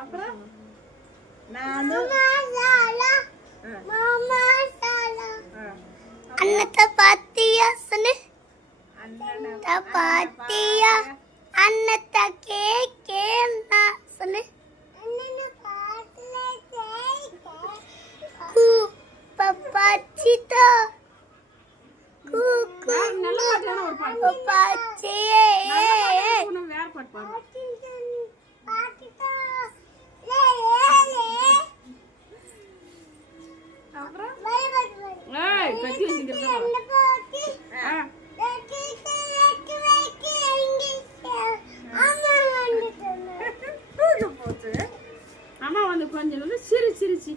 அப்புறம் நானும் அண்ணத்தை பாத்தியா சொல்லு. அண்ணத்தை பாத்தியா அண்ணத்தை கேக்கேன்னா சொல்லு. கூ பப்பாச்சிதா கூ கூ பப்பாச்சியே வேற பாட்டு பாடு. அப்புறம் ஏய் கத்தி வச்சிருக்கா. அம்மா வந்து கொஞ்சம் சிரிச்சு